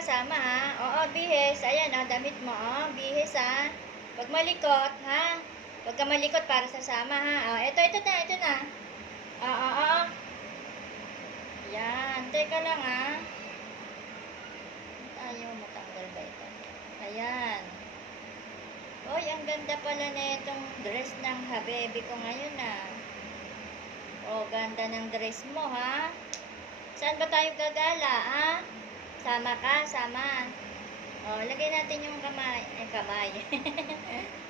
kasama, ha? Oo, bihis. Ayan, damit mo, oh. Bihis, ha? Huwag malikot, ha? Huwag ka malikot para sasama, ha? Oh, ito na. Oo. Ayan, teka lang, ha? Ayaw matanggal ba ito? Ayan. Oy, ang ganda pala na itong dress ng habibi ko ngayon, ha? Oh, ganda ng dress mo, ha? Saan ba tayo gagala, ha? Sama ka, sama. Oh, lagay natin yung kamay. Ay, kamay.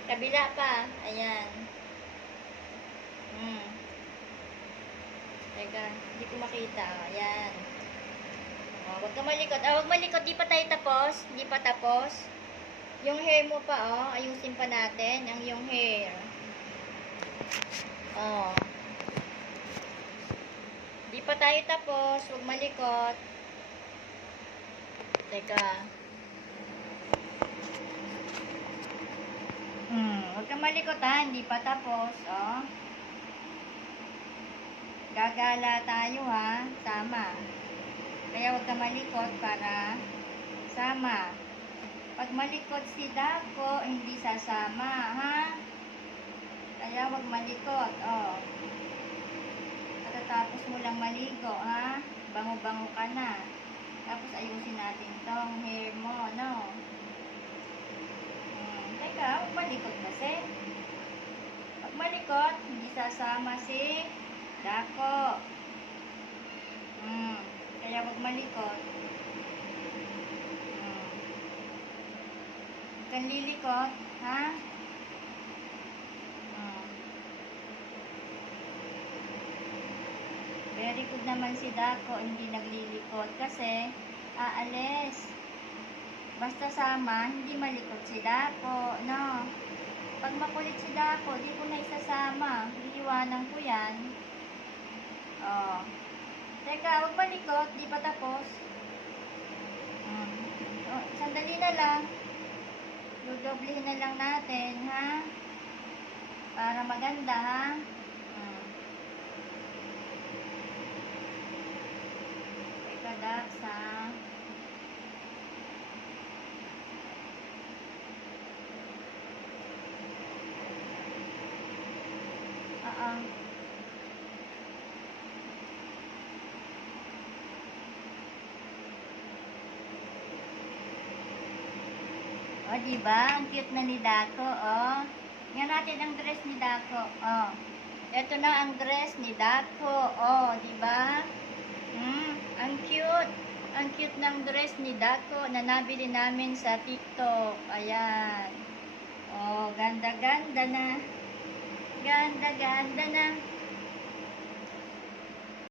Kabila pa. Ayan. Teka, hindi ko makita. Ayan. Oh, huwag ka malikot. Ah, huwag malikot. Di pa tayo tapos. Di pa tapos. Yung hair mo pa, oh. Ayusin pa natin ang yung hair. Oh. Di pa tayo tapos. Huwag malikot. Teka. Huwag kang malikot, ha. Hindi pa tapos, oh. Gagala tayo, ha. Sama. Kaya huwag kang malikot para sama. Pag malikot si Dako, hindi sasama, ha. Kaya huwag malikot, oh. Pagkatapos mo lang maligo, ha. Bango-bango ka na. Tapos ayusin natin tong hair mo, no. Teka, huwag malikot kasi. Pag malikot, hindi sasama si Dako. Kaya huwag malikot. Huwag kang lilikot, ha? Very good naman si Dako, hindi naglilikot kasi aalis. Basta sama, hindi malikot si Dako, no? Pag makulit si Dako, di ko na isasama. Iiwanan ko yan. Oh. Teka, huwag malikot, di pa tapos. Oh, sandali na lang. Dudoblehin na lang natin, ha? Para maganda, ha? Teka, Dax, ha? O, diba? Ang cute na ni Dako, oh. Tingnan natin ang dress ni Dako, oh. Ito na ang dress ni Dako, oh, diba? Ang cute. Ang cute ng dress ni Dako na nabili namin sa TikTok. Ayan. Oh, ganda-ganda na. Ganda-ganda na.